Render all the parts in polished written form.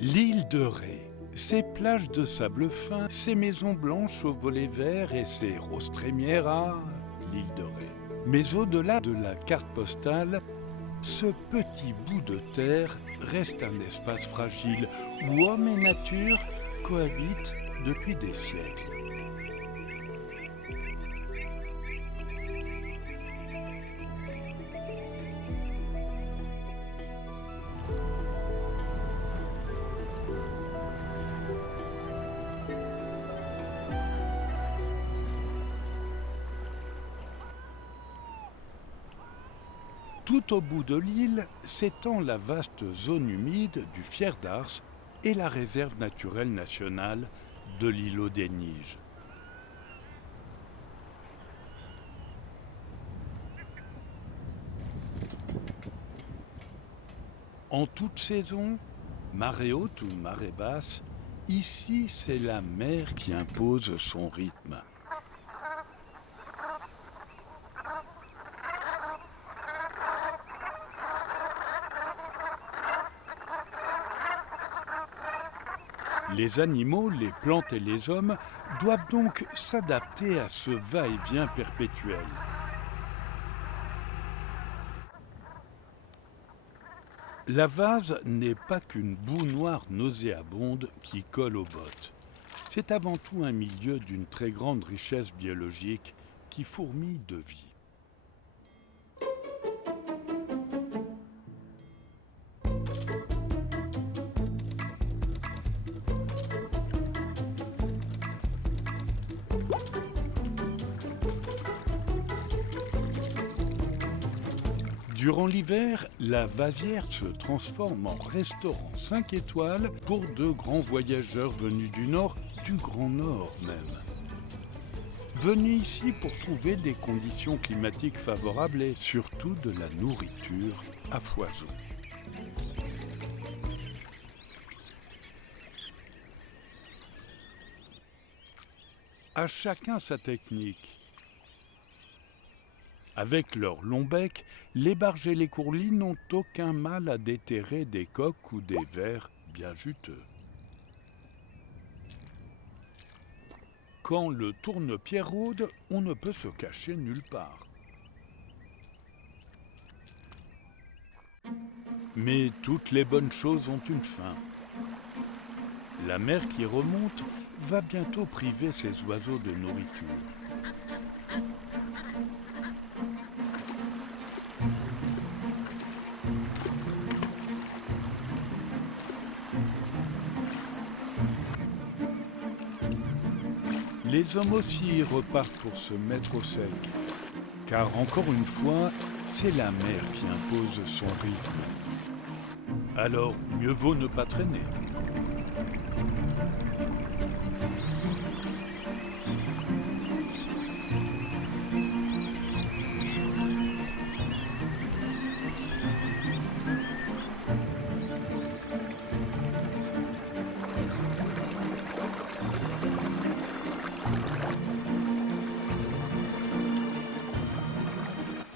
L'île de Ré, ses plages de sable fin, ses maisons blanches aux volets verts et ses roses trémières, ah, l'île de Ré. Mais au-delà de la carte postale, ce petit bout de terre reste un espace fragile où homme et nature cohabitent depuis des siècles. Tout au bout de l'île s'étend la vaste zone humide du Fier d'Ars et la réserve naturelle nationale de l'îlot des Niges. En toute saison, marée haute ou marée basse, ici c'est la mer qui impose son rythme. Les animaux, les plantes et les hommes doivent donc s'adapter à ce va-et-vient perpétuel. La vase n'est pas qu'une boue noire nauséabonde qui colle aux bottes. C'est avant tout un milieu d'une très grande richesse biologique qui fourmille de vie. Durant l'hiver, la vasière se transforme en restaurant 5 étoiles pour de grands voyageurs venus du Nord, du Grand Nord même. Venus ici pour trouver des conditions climatiques favorables et surtout de la nourriture à foison. À chacun sa technique. Avec leur long bec, les barges et les courlis n'ont aucun mal à déterrer des coques ou des vers bien juteux. Quand le tourne-pierre rôde, on ne peut se cacher nulle part. Mais toutes les bonnes choses ont une fin. La mer qui remonte va bientôt priver ses oiseaux de nourriture. Les hommes aussi repartent pour se mettre au sec, car encore une fois, c'est la mer qui impose son rythme. Alors, mieux vaut ne pas traîner.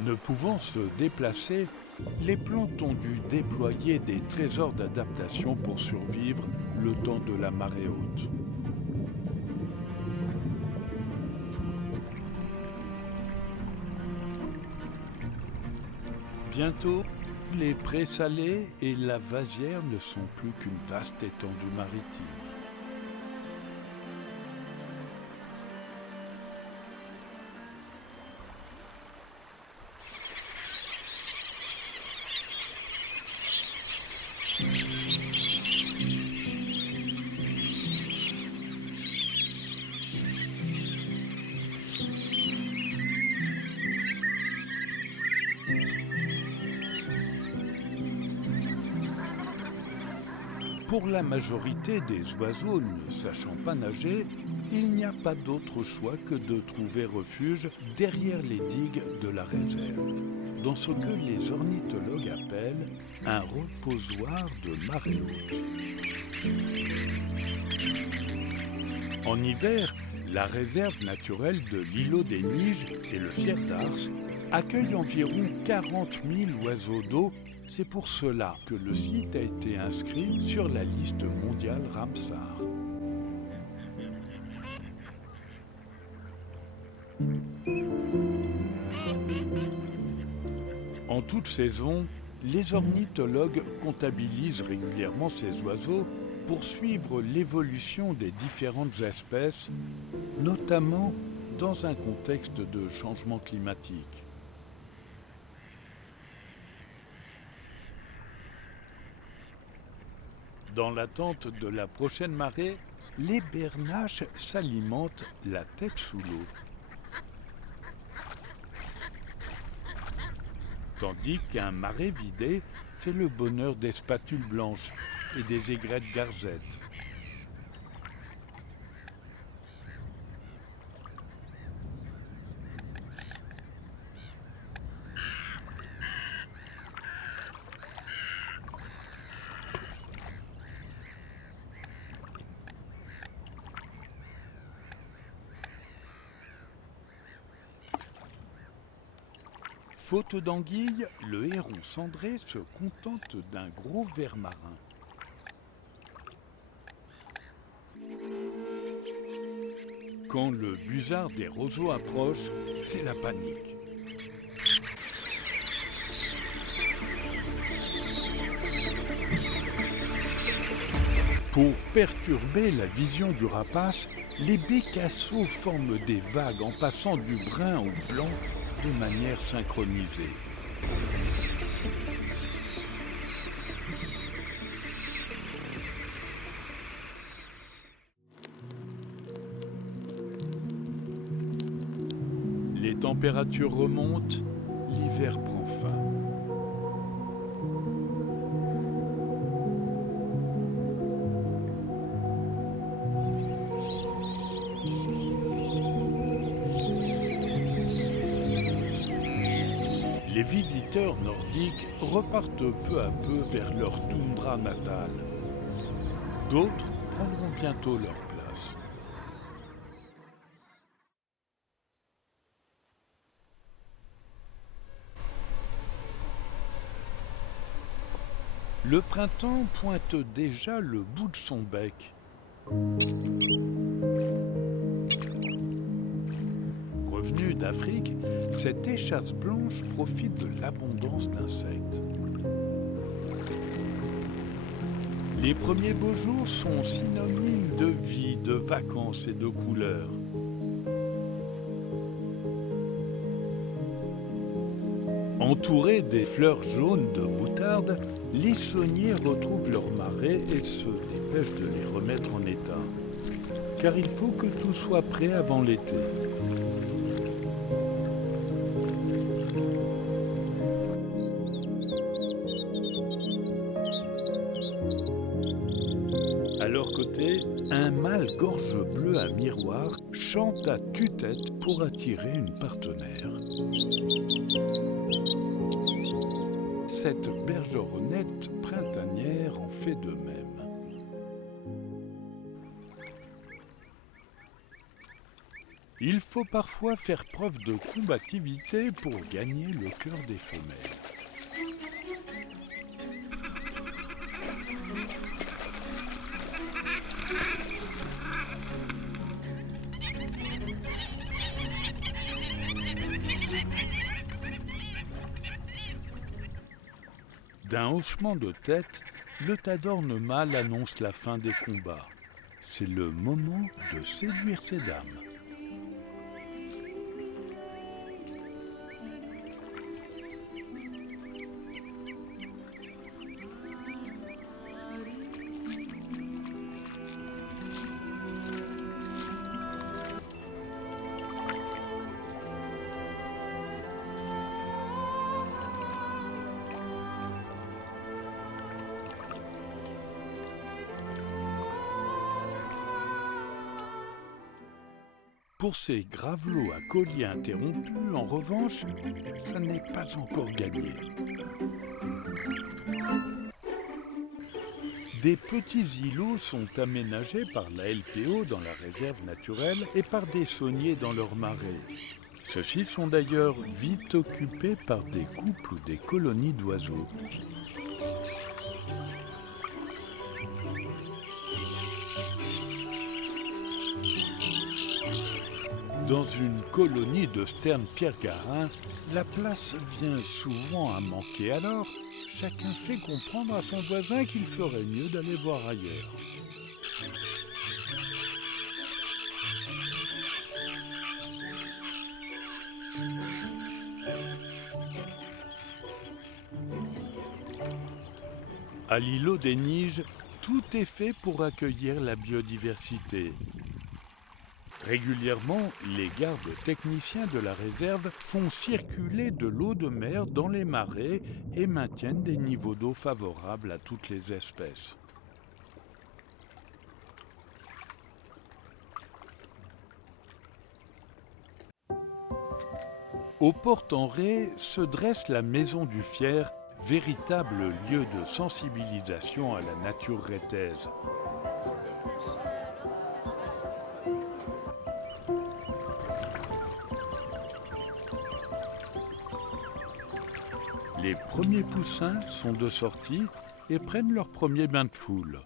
Ne pouvant se déplacer, les plantes ont dû déployer des trésors d'adaptation pour survivre le temps de la marée haute. Bientôt, les prés salés et la vasière ne sont plus qu'une vaste étendue maritime. Pour la majorité des oiseaux ne sachant pas nager, il n'y a pas d'autre choix que de trouver refuge derrière les digues de la réserve, dans ce que les ornithologues appellent un reposoir de marée haute. En hiver, la réserve naturelle de l'îlot des Niges et le Fier d'Ars accueille environ 40 000 oiseaux d'eau C'est pour cela que le site a été inscrit sur la liste mondiale Ramsar. En toute saison, les ornithologues comptabilisent régulièrement ces oiseaux pour suivre l'évolution des différentes espèces, notamment dans un contexte de changement climatique. Dans l'attente de la prochaine marée, les bernaches s'alimentent la tête sous l'eau. Tandis qu'un marais vidé fait le bonheur des spatules blanches et des aigrettes garzettes. Faute d'anguilles, le héron cendré se contente d'un gros ver marin. Quand le busard des roseaux approche, c'est la panique. Pour perturber la vision du rapace, les bécasseaux forment des vagues en passant du brun au blanc de manière synchronisée. Les températures remontent, l'hiver prend fin. Les visiteurs nordiques repartent peu à peu vers leur toundra natale. D'autres prendront bientôt leur place. Le printemps pointe déjà le bout de son bec. Revenu d'Afrique, cette échasse blanche profite de l'abondance d'insectes. Les premiers beaux jours sont synonymes de vie, de vacances et de couleurs. Entourés des fleurs jaunes de moutarde, les sauniers retrouvent leur marée et se dépêchent de les remettre en état. Car il faut que tout soit prêt avant l'été. À leur côté, un mâle gorge bleue à miroir chante à tue-tête pour attirer une partenaire. Cette bergeronnette printanière en fait de même. Il faut parfois faire preuve de combativité pour gagner le cœur des femelles. D'un hochement de tête, le tadorne mâle annonce la fin des combats. C'est le moment de séduire ces dames. Pour ces gravelots à collier interrompus, en revanche, ça n'est pas encore gagné. Des petits îlots sont aménagés par la LPO dans la réserve naturelle et par des sauniers dans leur marais. Ceux-ci sont d'ailleurs vite occupés par des couples ou des colonies d'oiseaux. Dans une colonie de sternes pierre-garin, la place vient souvent à manquer. Alors, chacun fait comprendre à son voisin qu'il ferait mieux d'aller voir ailleurs. À l'îlot des Niges, tout est fait pour accueillir la biodiversité. Régulièrement, les gardes techniciens de la réserve font circuler de l'eau de mer dans les marais et maintiennent des niveaux d'eau favorables à toutes les espèces. Aux Portes-en-Ré se dresse la Maison du Fier, véritable lieu de sensibilisation à la nature rétaise. Les premiers poussins sont de sortie et prennent leur premier bain de foule.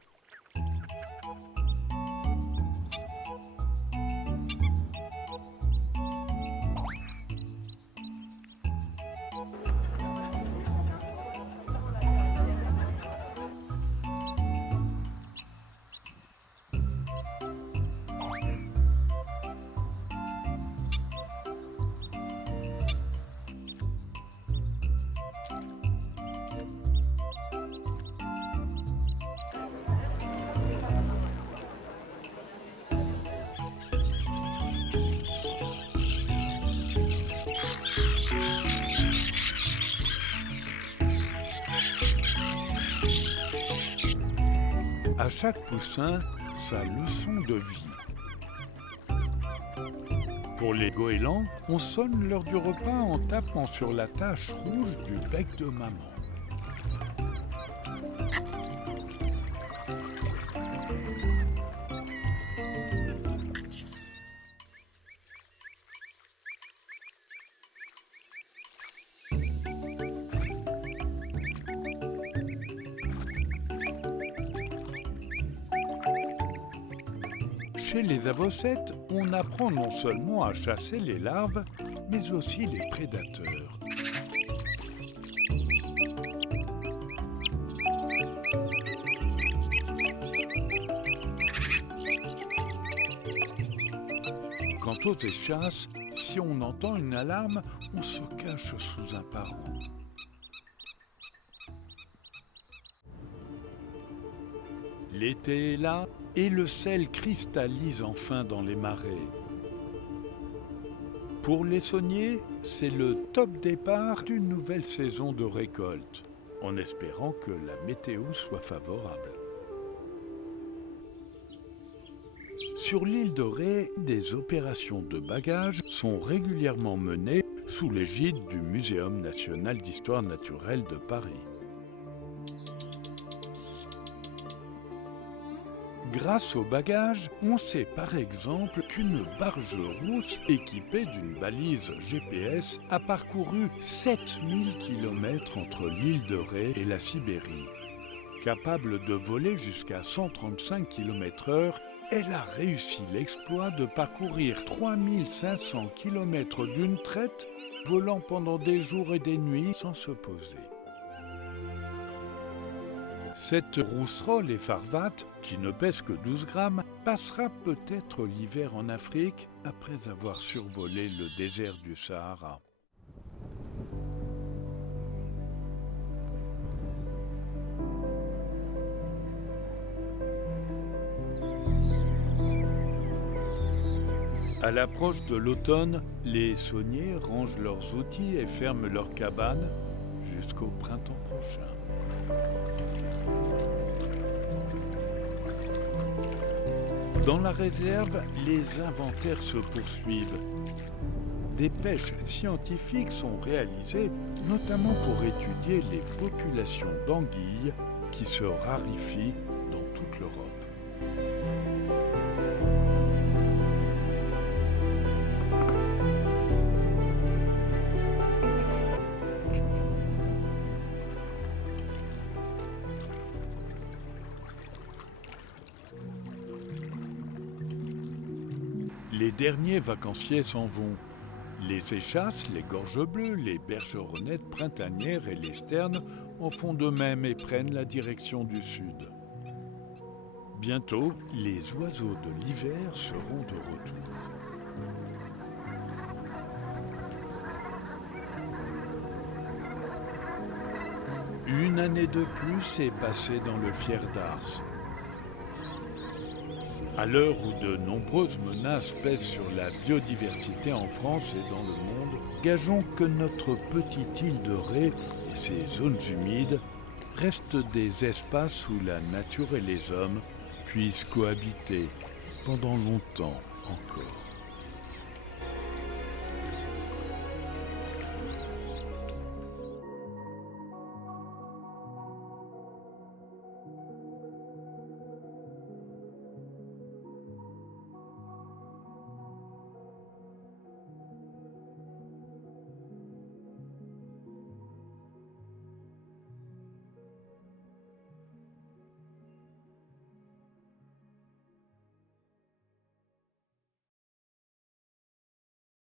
À chaque poussin, sa leçon de vie. Pour les goélands, on sonne l'heure du repas en tapant sur la tache rouge du bec de maman. Chez les avocettes, on apprend non seulement à chasser les larves, mais aussi les prédateurs. Quant aux échasses, si on entend une alarme, on se cache sous un paran. L'été est là et le sel cristallise enfin dans les marais. Pour les sauniers, c'est le top départ d'une nouvelle saison de récolte, en espérant que la météo soit favorable. Sur l'île de Ré, des opérations de bagages sont régulièrement menées sous l'égide du Muséum national d'histoire naturelle de Paris. Grâce aux bagages, on sait par exemple qu'une barge rousse équipée d'une balise GPS a parcouru 7000 km entre l'île de Ré et la Sibérie. Capable de voler jusqu'à 135 km/h, elle a réussi l'exploit de parcourir 3500 km d'une traite, volant pendant des jours et des nuits sans se poser. Cette rousserolle effarvate, qui ne pèse que 12 grammes, passera peut-être l'hiver en Afrique après avoir survolé le désert du Sahara. À l'approche de l'automne, les sauniers rangent leurs outils et ferment leurs cabanes jusqu'au printemps prochain. Dans la réserve, les inventaires se poursuivent. Des pêches scientifiques sont réalisées, notamment pour étudier les populations d'anguilles qui se raréfient dans toute l'Europe. Les derniers vacanciers s'en vont. Les échasses, les gorges bleues, les bergeronnettes printanières et les sternes en font de même et prennent la direction du sud. Bientôt, les oiseaux de l'hiver seront de retour. Une année de plus est passée dans le fier d'Ars. À l'heure où de nombreuses menaces pèsent sur la biodiversité en France et dans le monde, gageons que notre petite île de Ré et ses zones humides restent des espaces où la nature et les hommes puissent cohabiter pendant longtemps encore.